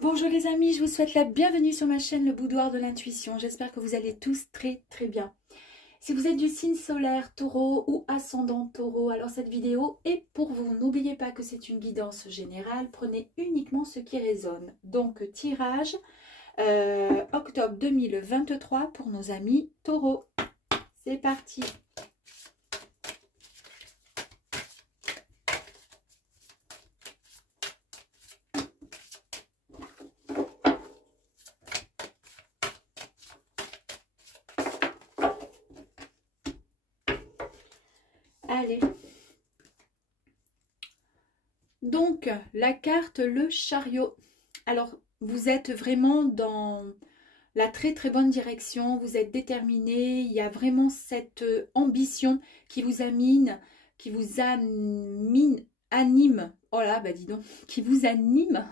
Bonjour les amis, je vous souhaite la bienvenue sur ma chaîne Le Boudoir de l'Intuition. J'espère que vous allez tous très bien. Si vous êtes du signe solaire Taureau ou ascendant Taureau, alors cette vidéo est pour vous. N'oubliez pas que c'est une guidance générale, prenez uniquement ce qui résonne. Donc tirage octobre 2023 pour nos amis Taureau. C'est parti. Allez. Donc, la carte, le chariot. Alors, vous êtes vraiment dans la très bonne direction. Vous êtes déterminé. Il y a vraiment cette ambition qui vous anime. Oh là, bah dis donc, qui vous anime.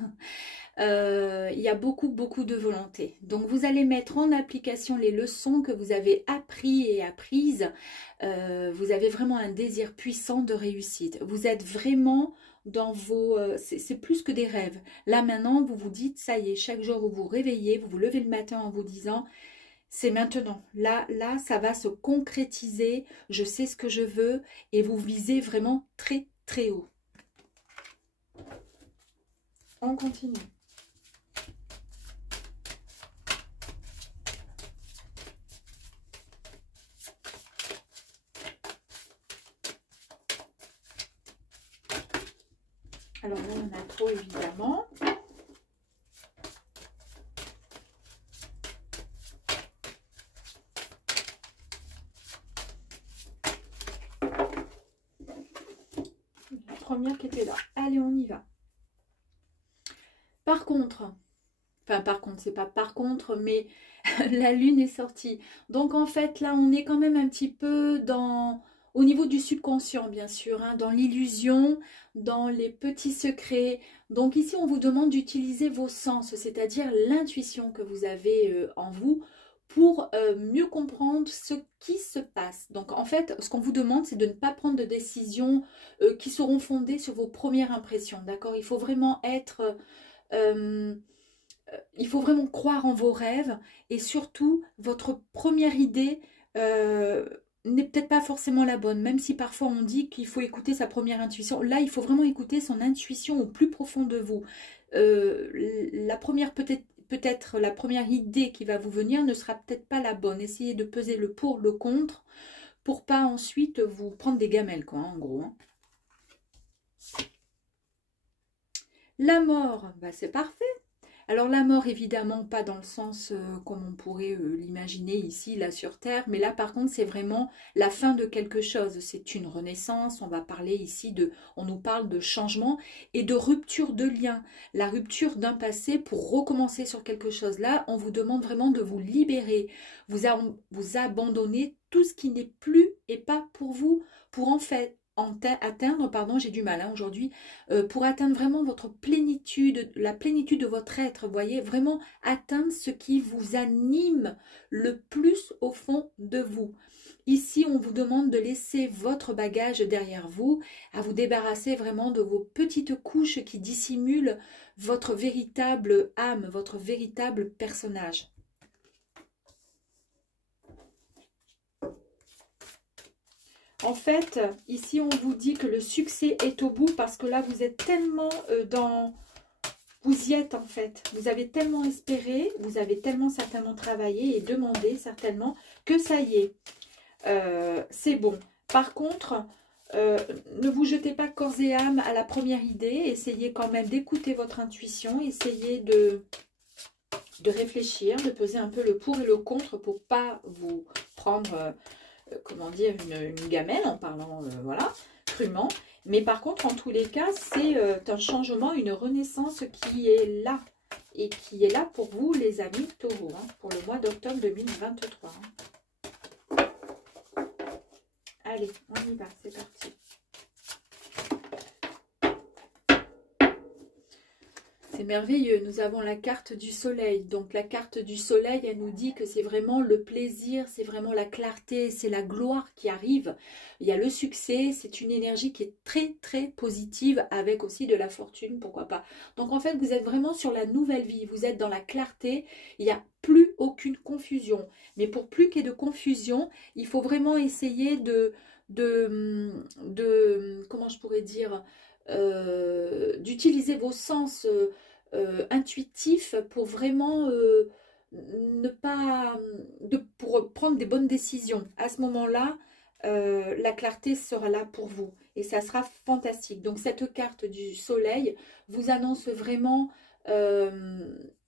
Il y a beaucoup de volonté. Donc vous allez mettre en application les leçons que vous avez appris et apprises. Vous avez vraiment un désir puissant de réussite. Vous êtes vraiment dans vos... c'est plus que des rêves. Là maintenant, vous vous dites, ça y est, chaque jour vous vous réveillez, vous vous levez le matin en vous disant, c'est maintenant. Là, ça va se concrétiser. Je sais ce que je veux et vous visez vraiment très haut. On continue. Alors, là, on a trop, évidemment. La première qui était là. Allez, on y va. Par contre, c'est pas par contre, mais la lune est sortie. Donc, en fait, là, on est quand même un petit peu au niveau du subconscient, bien sûr, hein, dans l'illusion, dans les petits secrets. Donc, ici, on vous demande d'utiliser vos sens, c'est-à-dire l'intuition que vous avez en vous pour mieux comprendre ce qui se passe. Donc, en fait, ce qu'on vous demande, c'est de ne pas prendre de décisions qui seront fondées sur vos premières impressions, d'accord? Il faut vraiment être... il faut vraiment croire en vos rêves et surtout votre première idée n'est peut-être pas forcément la bonne, même si parfois on dit qu'il faut écouter sa première intuition. Là, il faut vraiment écouter son intuition au plus profond de vous. La première peut-être la première idée qui va vous venir ne sera peut-être pas la bonne. Essayez de peser le pour, le contre pour pas ensuite vous prendre des gamelles, quoi, en gros. Hein. La mort, bah, c'est parfait. Alors la mort, évidemment, pas dans le sens comme on pourrait l'imaginer ici, là sur Terre, mais là par contre c'est vraiment la fin de quelque chose, c'est une renaissance, on va parler ici on nous parle de changement et de rupture de lien, la rupture d'un passé pour recommencer sur quelque chose. Là, on vous demande vraiment de vous libérer, vous abandonner tout ce qui n'est plus et pas pour vous, pour en fait atteindre, pardon, j'ai du mal hein, aujourd'hui, pour atteindre vraiment votre plénitude, la plénitude de votre être, vous voyez, vraiment atteindre ce qui vous anime le plus au fond de vous. Ici, on vous demande de laisser votre bagage derrière vous, à vous débarrasser vraiment de vos petites couches qui dissimulent votre véritable âme, votre véritable personnage. En fait, ici, on vous dit que le succès est au bout parce que là, vous êtes tellement dans... Vous y êtes en fait. Vous avez tellement espéré, vous avez tellement certainement travaillé et demandé certainement que ça y est. C'est bon. Par contre, ne vous jetez pas corps et âme à la première idée. Essayez quand même d'écouter votre intuition. Essayez de réfléchir, de peser un peu le pour et le contre pour pas vous prendre... comment dire, une gamelle en parlant, voilà, crûment. Mais par contre, en tous les cas, c'est un changement, une renaissance qui est là. Et qui est là pour vous, les amis taureaux, hein, pour le mois d'octobre 2023. Hein. Allez, on y va, c'est parti. C'est merveilleux, nous avons la carte du soleil. Donc la carte du soleil, elle nous dit que c'est vraiment le plaisir, c'est vraiment la clarté, c'est la gloire qui arrive. Il y a le succès, c'est une énergie qui est très très positive avec aussi de la fortune, pourquoi pas. Donc en fait, vous êtes vraiment sur la nouvelle vie, vous êtes dans la clarté, il n'y a plus aucune confusion. Mais pour plus qu'il y ait de confusion, il faut vraiment essayer comment je pourrais dire, d'utiliser vos sens intuitifs pour vraiment ne pas pour prendre des bonnes décisions. À ce moment-là, la clarté sera là pour vous et ça sera fantastique. Donc cette carte du soleil vous annonce vraiment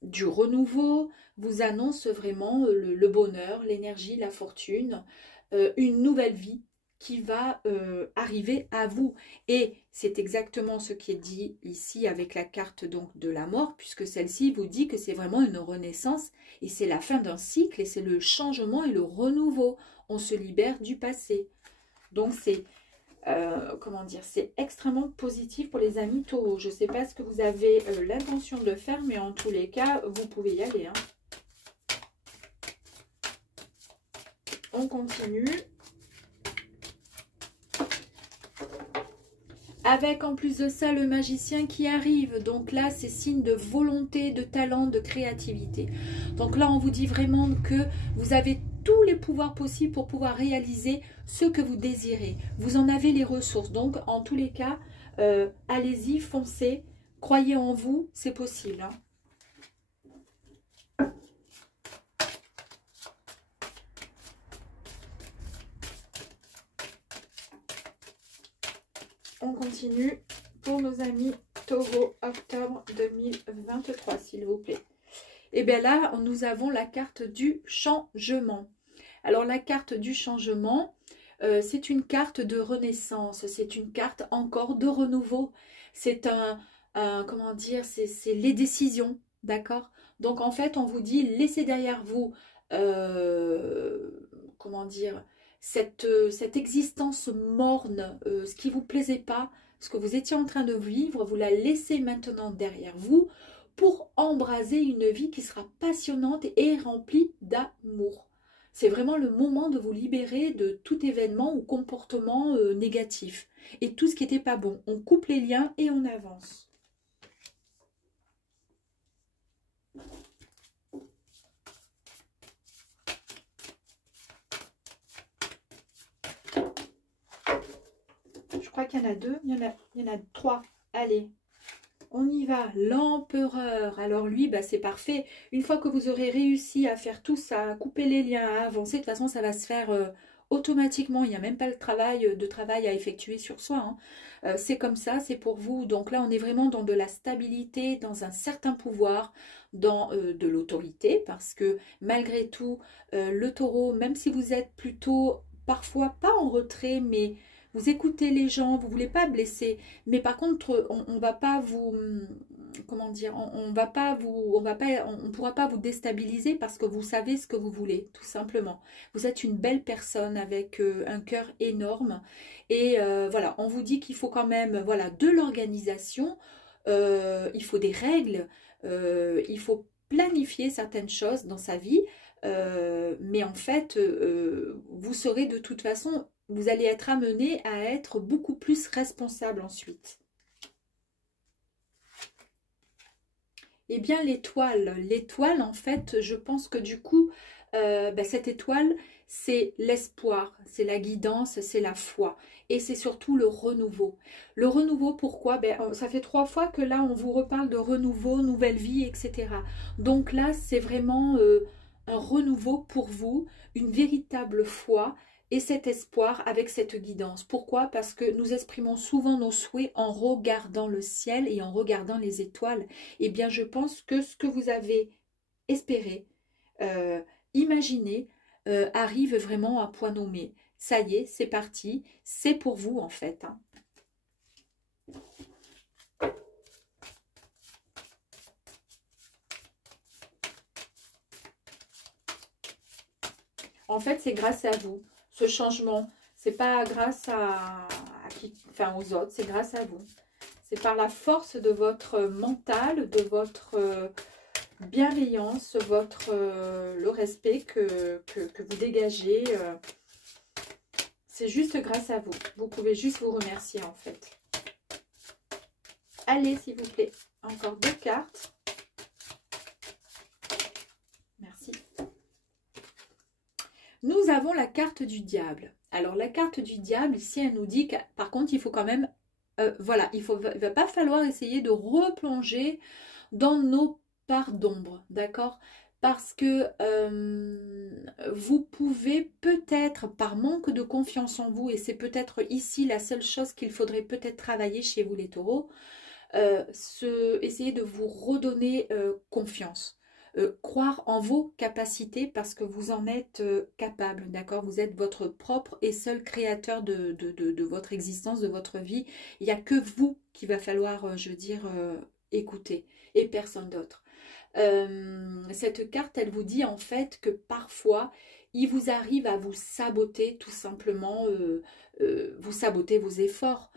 du renouveau, vous annonce vraiment le bonheur, l'énergie, la fortune, une nouvelle vie qui va arriver à vous. Et c'est exactement ce qui est dit ici avec la carte donc de la mort, puisque celle-ci vous dit que c'est vraiment une renaissance et c'est la fin d'un cycle et c'est le changement et le renouveau. On se libère du passé. Donc c'est, comment dire, c'est extrêmement positif pour les amis taureaux. Je ne sais pas ce que vous avez l'intention de faire, mais en tous les cas, vous pouvez y aller. Hein. On continue. Avec en plus de ça le magicien qui arrive. Donc là, c'est signe de volonté, de talent, de créativité. Donc là, on vous dit vraiment que vous avez tous les pouvoirs possibles pour pouvoir réaliser ce que vous désirez. Vous en avez les ressources. Donc, en tous les cas, allez-y, foncez. Croyez en vous, c'est possible. Hein. On continue pour nos amis taureaux, octobre 2023, s'il vous plaît. Et bien là, nous avons la carte du changement. Alors la carte du changement, c'est une carte de renaissance, c'est une carte encore de renouveau. C'est comment dire, c'est les décisions, d'accord? Donc en fait, on vous dit, laissez derrière vous, comment dire, cette existence morne, ce qui ne vous plaisait pas, ce que vous étiez en train de vivre, vous la laissez maintenant derrière vous pour embraser une vie qui sera passionnante et remplie d'amour. C'est vraiment le moment de vous libérer de tout événement ou comportement négatif et tout ce qui n'était pas bon. On coupe les liens et on avance. Je crois qu'il y en a deux, il y en a trois. Allez, on y va. L'empereur. Alors lui, bah, c'est parfait. Une fois que vous aurez réussi à faire tout ça, à couper les liens, à avancer, de toute façon, ça va se faire automatiquement. Il n'y a même pas de travail à effectuer sur soi. Hein. C'est comme ça, c'est pour vous. Donc là, on est vraiment dans de la stabilité, dans un certain pouvoir, dans de l'autorité. Parce que malgré tout, le taureau, même si vous êtes plutôt parfois pas en retrait, mais vous écoutez les gens, vous ne voulez pas blesser, mais par contre, on va pas vous, comment dire, on pourra pas vous déstabiliser parce que vous savez ce que vous voulez, tout simplement. Vous êtes une belle personne avec un cœur énorme et voilà, on vous dit qu'il faut quand même, voilà, de l'organisation, il faut des règles, il faut planifier certaines choses dans sa vie, mais en fait, vous serez de toute façon, vous allez être amené à être beaucoup plus responsable ensuite. Eh bien, l'étoile, en fait, je pense que du coup, cette étoile, c'est l'espoir, c'est la guidance, c'est la foi. Et c'est surtout le renouveau. Le renouveau, pourquoi? Ça fait 3 fois que là, on vous reparle de renouveau, nouvelle vie, etc. Donc là, c'est vraiment un renouveau pour vous, une véritable foi et cet espoir avec cette guidance. Pourquoi? Parce que nous exprimons souvent nos souhaits en regardant le ciel et en regardant les étoiles. Eh bien, je pense que ce que vous avez espéré, imaginé, arrive vraiment à point nommé. Ça y est, c'est parti. C'est pour vous, en fait. Hein. En fait, c'est grâce à vous. Ce changement, c'est pas grâce à qui, enfin aux autres, c'est grâce à vous. C'est par la force de votre mental, de votre bienveillance, le respect que vous dégagez. C'est juste grâce à vous. Vous pouvez juste vous remercier en fait. Allez, s'il vous plaît. Encore 2 cartes. Merci. Nous avons la carte du diable. Alors, la carte du diable, ici, elle nous dit que, par contre, il faut quand même... voilà, il ne va pas falloir essayer de replonger dans nos parts d'ombre, d'accord? Parce que vous pouvez peut-être, par manque de confiance en vous, et c'est peut-être ici la seule chose qu'il faudrait peut-être travailler chez vous les taureaux, essayer de vous redonner confiance. Croire en vos capacités parce que vous en êtes capable, d'accord? Vous êtes votre propre et seul créateur de votre existence, de votre vie. Il n'y a que vous qu'il va falloir, je veux dire, écouter et personne d'autre. Cette carte, elle vous dit en fait que parfois, il vous arrive à vous saboter tout simplement, vous sabotez vos efforts.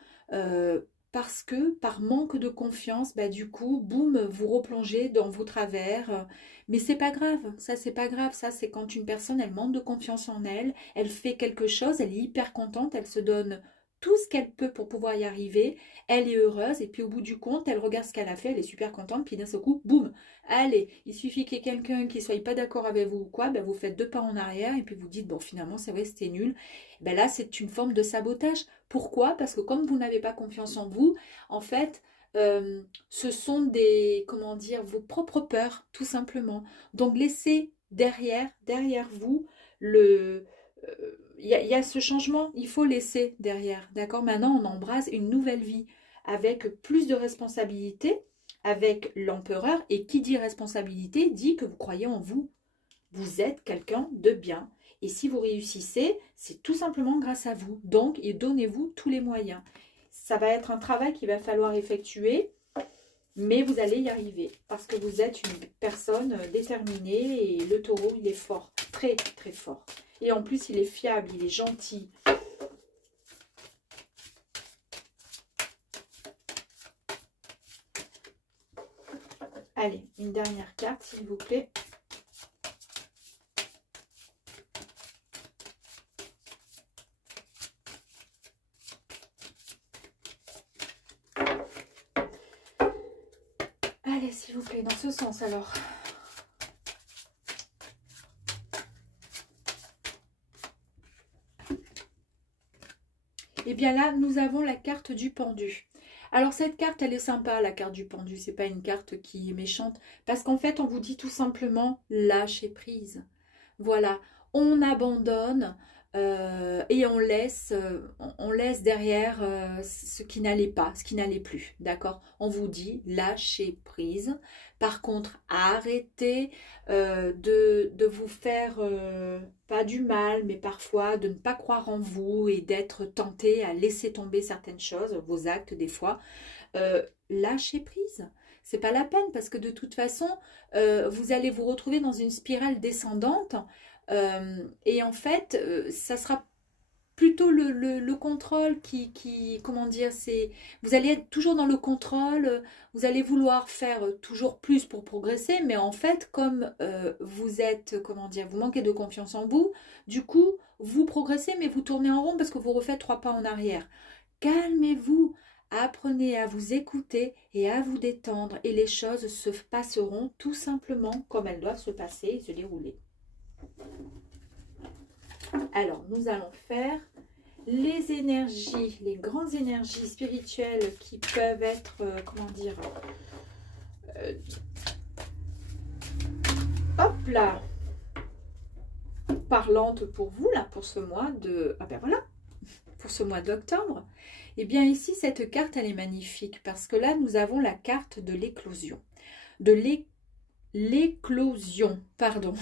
Parce que par manque de confiance, bah, du coup, boum, vous replongez dans vos travers. Mais c'est pas grave, ça c'est pas grave, ça c'est quand une personne, elle manque de confiance en elle, elle fait quelque chose, elle est hyper contente, elle se donne tout ce qu'elle peut pour pouvoir y arriver, elle est heureuse et puis au bout du compte, elle regarde ce qu'elle a fait, elle est super contente, puis d'un seul coup, boum, allez, il suffit qu'il y ait quelqu'un qui ne soit pas d'accord avec vous ou quoi, ben vous faites 2 pas en arrière et puis vous dites, bon finalement c'est vrai c'était nul, ben là c'est une forme de sabotage. Pourquoi? Parce que comme vous n'avez pas confiance en vous, en fait, ce sont des, comment dire, vos propres peurs, tout simplement. Donc laissez derrière vous le... Il y a ce changement, il faut laisser derrière, d'accord? Maintenant, on embrasse une nouvelle vie avec plus de responsabilités, avec l'empereur. Et qui dit responsabilité dit que vous croyez en vous. Vous êtes quelqu'un de bien. Et si vous réussissez, c'est tout simplement grâce à vous. Donc, et donnez-vous tous les moyens. Ça va être un travail qu'il va falloir effectuer, mais vous allez y arriver. Parce que vous êtes une personne déterminée et le taureau, il est fort. Très, très fort. Et en plus, il est fiable, il est gentil. Allez, une dernière carte, s'il vous plaît. Allez, s'il vous plaît, dans ce sens alors. Et bien là, nous avons la carte du pendu. Alors cette carte, elle est sympa, la carte du pendu. C'est pas une carte qui est méchante. Parce qu'en fait, on vous dit tout simplement lâcher prise. Voilà, on abandonne et on laisse derrière ce qui n'allait pas, ce qui n'allait plus. D'accord? On vous dit lâcher prise. Par contre, arrêtez de vous faire pas du mal, mais parfois de ne pas croire en vous et d'être tenté à laisser tomber certaines choses, vos actes des fois. Lâchez prise. C'est pas la peine parce que de toute façon, vous allez vous retrouver dans une spirale descendante et en fait, ça sera plutôt le contrôle comment dire, vous allez être toujours dans le contrôle, vous allez vouloir faire toujours plus pour progresser, mais en fait, comme vous êtes, comment dire, vous manquez de confiance en vous, du coup, vous progressez, mais vous tournez en rond parce que vous refaites 3 pas en arrière. Calmez-vous, apprenez à vous écouter et à vous détendre et les choses se passeront tout simplement comme elles doivent se passer et se dérouler. Alors, nous allons faire les énergies, les grandes énergies spirituelles qui peuvent être, comment dire, hop là, parlantes pour vous, là, pour ce mois de, ah ben voilà, pour ce mois d'octobre. Et bien ici, cette carte, elle est magnifique parce que là, nous avons la carte de l'éclosion, l'éclosion, pardon.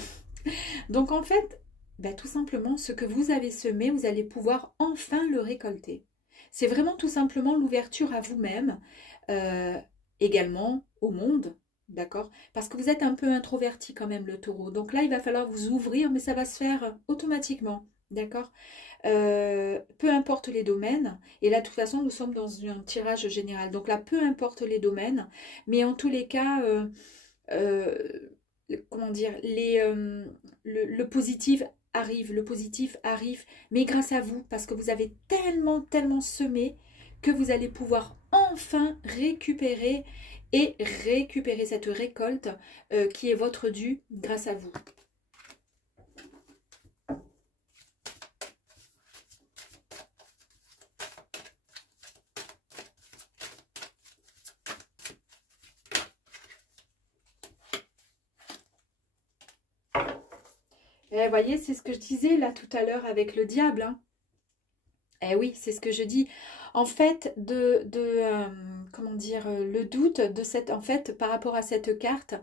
Donc en fait, ben, tout simplement, ce que vous avez semé, vous allez pouvoir enfin le récolter. C'est vraiment tout simplement l'ouverture à vous-même, également au monde, d'accord? Parce que vous êtes un peu introverti quand même, le taureau. Donc là, il va falloir vous ouvrir, mais ça va se faire automatiquement. d'accord? Peu importe les domaines, et là de toute façon nous sommes dans un tirage général, donc là peu importe les domaines, mais en tous les cas, euh, comment dire, le positif arrive, le positif arrive, mais grâce à vous, parce que vous avez tellement, tellement semé que vous allez pouvoir enfin récupérer et récupérer cette récolte qui est votre dû grâce à vous. Et vous voyez, c'est ce que je disais là tout à l'heure avec le diable, hein. Eh oui, c'est ce que je dis. En fait, comment dire, le doute de cette, en fait, par rapport à cette carte,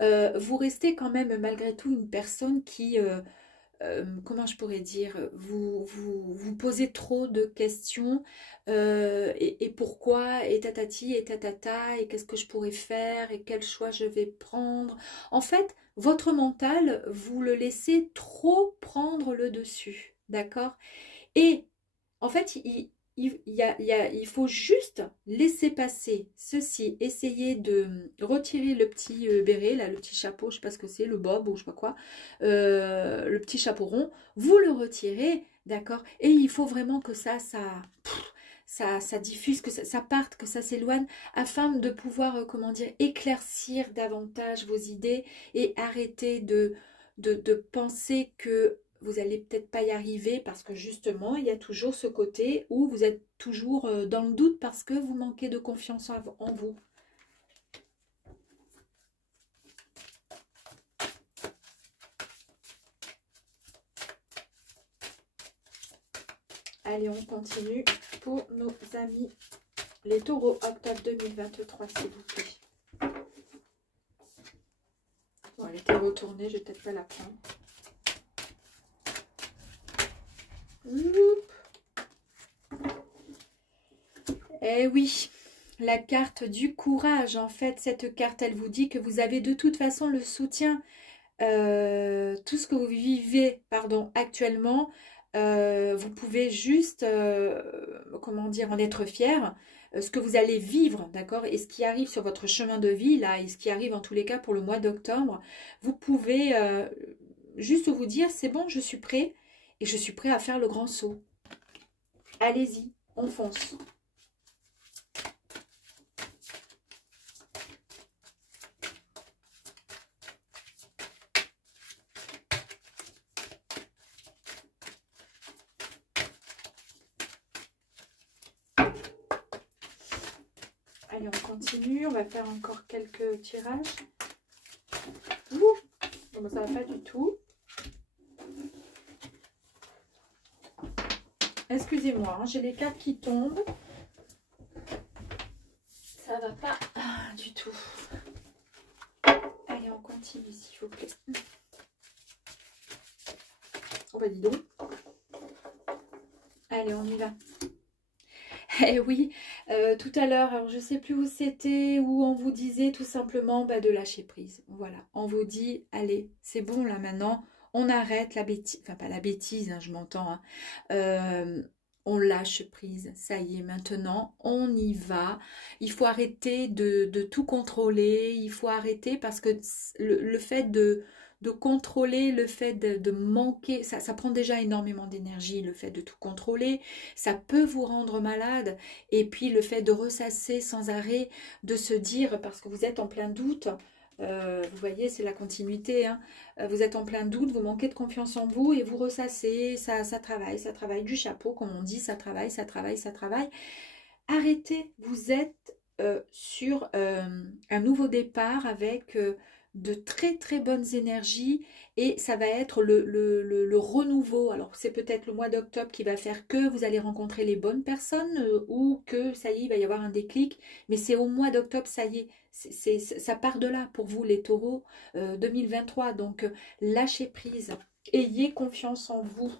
vous restez quand même malgré tout une personne qui, comment je pourrais dire, vous posez trop de questions, et pourquoi, et tatati, et tatata, et qu'est-ce que je pourrais faire, et quel choix je vais prendre. En fait, votre mental, vous le laissez trop prendre le dessus, d'accord? Et en fait, il faut juste laisser passer ceci, essayer de retirer le petit béret, là, le petit chapeau, je sais pas ce que c'est, le bob ou je sais pas quoi, le petit chapeau rond, vous le retirez, d'accord? Et il faut vraiment que ça diffuse, que ça parte, que ça s'éloigne, afin de pouvoir, comment dire, éclaircir davantage vos idées et arrêter de penser que vous allez peut-être pas y arriver parce que justement, il y a toujours ce côté où vous êtes toujours dans le doute parce que vous manquez de confiance en vous. Allez, on continue pour nos amis les taureaux, octobre 2023, s'il vous plaît. Bon, elle était retournée, je vais peut-être pas la prendre. Eh oui, la carte du courage. En fait, cette carte, elle vous dit que vous avez de toute façon le soutien. Tout ce que vous vivez, pardon, actuellement, vous pouvez juste, comment dire, en être fier. Ce que vous allez vivre, d'accord, et ce qui arrive sur votre chemin de vie, là, et ce qui arrive en tous les cas pour le mois d'octobre, vous pouvez juste vous dire, c'est bon, je suis prêt, et je suis prêt à faire le grand saut. Allez-y, on fonce. Allez, on continue. On va faire encore quelques tirages. Ouh, bon, ça va pas du tout. Excusez-moi, hein, j'ai les cartes qui tombent. Ça va pas du tout. Allez, on continue, s'il vous plaît. Oh bah dis donc. Allez, on y va. Eh oui, tout à l'heure, alors je sais plus où c'était, où on vous disait tout simplement de lâcher prise. Voilà, on vous dit, allez, c'est bon là maintenant, on arrête la bêtise, enfin pas la bêtise, hein, je m'entends, hein. On lâche prise, ça y est, maintenant, on y va. Il faut arrêter de tout contrôler, il faut arrêter parce que le fait de contrôler, le fait de manquer, ça prend déjà énormément d'énergie, le fait de tout contrôler, ça peut vous rendre malade, et puis le fait de ressasser sans arrêt, de se dire, parce que vous êtes en plein doute, vous voyez, c'est la continuité, hein, vous êtes en plein doute, vous manquez de confiance en vous, et vous ressassez, ça travaille du chapeau, comme on dit, ça travaille, ça travaille, ça travaille. Arrêtez, vous êtes sur un nouveau départ avec de très très bonnes énergies, et ça va être le renouveau. Alors c'est peut-être le mois d'octobre qui va faire que vous allez rencontrer les bonnes personnes, ou que ça y est, il va y avoir un déclic, mais c'est au mois d'octobre, ça y est, ça part de là pour vous les taureaux 2023, donc lâchez prise, ayez confiance en vous.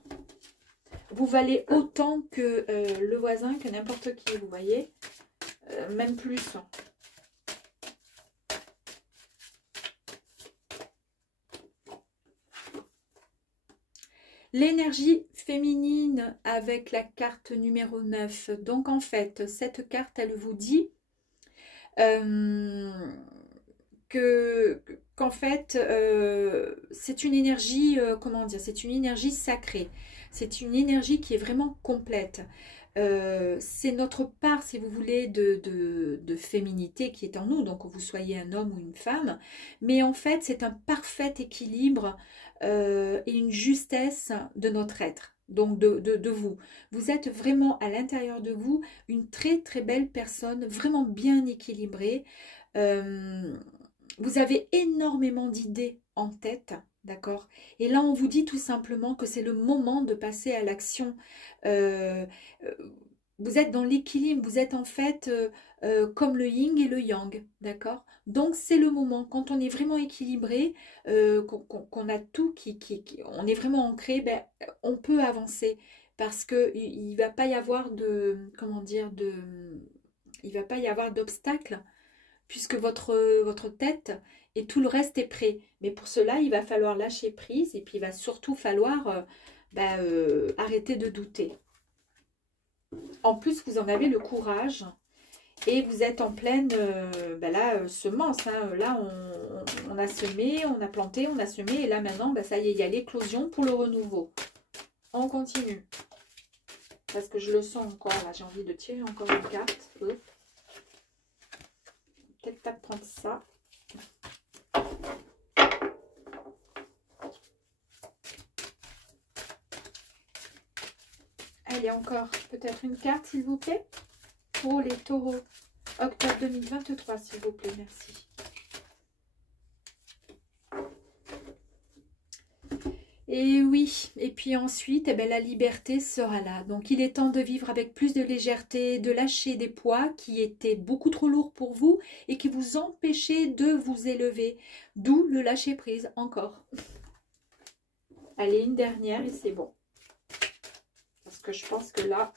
Vous valez autant que le voisin, que n'importe qui, vous voyez, même plus. L'énergie féminine avec la carte numéro 9. Donc en fait, cette carte, elle vous dit qu'en fait, c'est une énergie, comment dire, c'est une énergie sacrée. C'est une énergie qui est vraiment complète. C'est notre part, si vous voulez, de féminité qui est en nous, donc que vous soyez un homme ou une femme. Mais en fait, c'est un parfait équilibre et une justesse de notre être. Donc de vous. Vous êtes vraiment à l'intérieur de vous une très très belle personne, vraiment bien équilibrée. Vous avez énormément d'idées en tête, d'accord? Et là, on vous dit tout simplement que c'est le moment de passer à l'action. Euh, euh, vous êtes dans l'équilibre, vous êtes en fait comme le yin et le yang, d'accord? Donc, c'est le moment, quand on est vraiment équilibré, qu'on a tout on est vraiment ancré, ben, on peut avancer parce qu'il ne va pas y avoir de, comment dire, il va pas y avoir d'obstacle puisque votre tête et tout le reste est prêt. Mais pour cela, il va falloir lâcher prise et puis il va surtout falloir arrêter de douter. En plus, vous en avez le courage et vous êtes en pleine semence. Hein. Là, on a semé, on a planté, on a semé et là maintenant, ça y est, il y a l'éclosion pour le renouveau. On continue. Parce que je le sens encore, là, j'ai envie de tirer encore une carte. Peut-être pas prendre ça. Allez, encore peut-être une carte, s'il vous plaît, pour les taureaux. Octobre 2023, s'il vous plaît, merci. Et oui, et puis ensuite, la liberté sera là. Donc, il est temps de vivre avec plus de légèreté, de lâcher des poids qui étaient beaucoup trop lourds pour vous et qui vous empêchaient de vous élever. D'où le lâcher prise, encore. Allez, une dernière et c'est bon. Parce que je pense que là...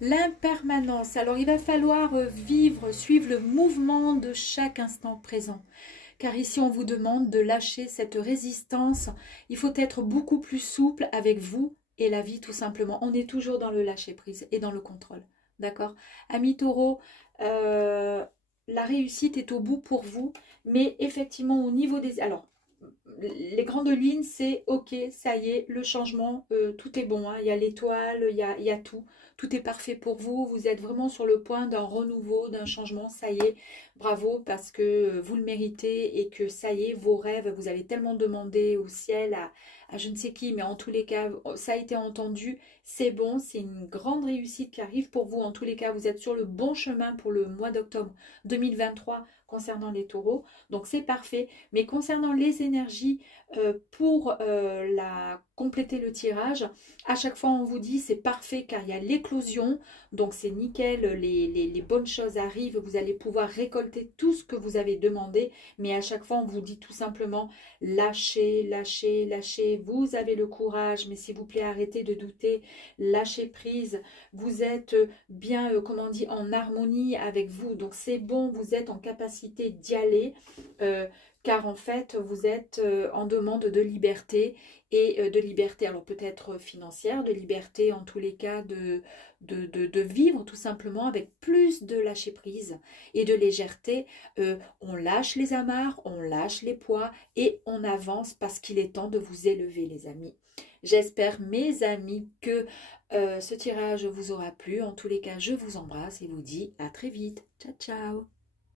L'impermanence. Alors, il va falloir suivre le mouvement de chaque instant présent. Car ici, on vous demande de lâcher cette résistance. Il faut être beaucoup plus souple avec vous et la vie, tout simplement. On est toujours dans le lâcher-prise et dans le contrôle. D'accord? Amis taureaux, la réussite est au bout pour vous. Mais effectivement, au niveau des... Alors, les grandes lignes, c'est ok, ça y est, le changement, tout est bon. Hein. Il y a l'étoile, il y a tout. Tout est parfait pour vous. Vous êtes vraiment sur le point d'un renouveau, d'un changement. Ça y est, bravo parce que vous le méritez et que ça y est, vos rêves, vous avez tellement demandé au ciel, à je ne sais qui, mais en tous les cas, ça a été entendu. C'est bon, c'est une grande réussite qui arrive pour vous. En tous les cas, vous êtes sur le bon chemin pour le mois d'octobre 2023 concernant les taureaux. Donc, c'est parfait. Mais concernant les énergies, pour compléter le tirage, à chaque fois on vous dit c'est parfait car il y a l'éclosion, donc c'est nickel, les bonnes choses arrivent, vous allez pouvoir récolter tout ce que vous avez demandé, mais à chaque fois on vous dit tout simplement lâchez, lâchez, lâchez, vous avez le courage, mais s'il vous plaît arrêtez de douter, lâchez prise, vous êtes bien, comment on dit, en harmonie avec vous, donc c'est bon, vous êtes en capacité d'y aller, car en fait, vous êtes en demande de liberté et de liberté, alors peut-être financière, de liberté en tous les cas de vivre tout simplement avec plus de lâcher prise et de légèreté. On lâche les amarres, on lâche les poids et on avance parce qu'il est temps de vous élever les amis. J'espère mes amis que ce tirage vous aura plu. En tous les cas, je vous embrasse et vous dis à très vite. Ciao, ciao.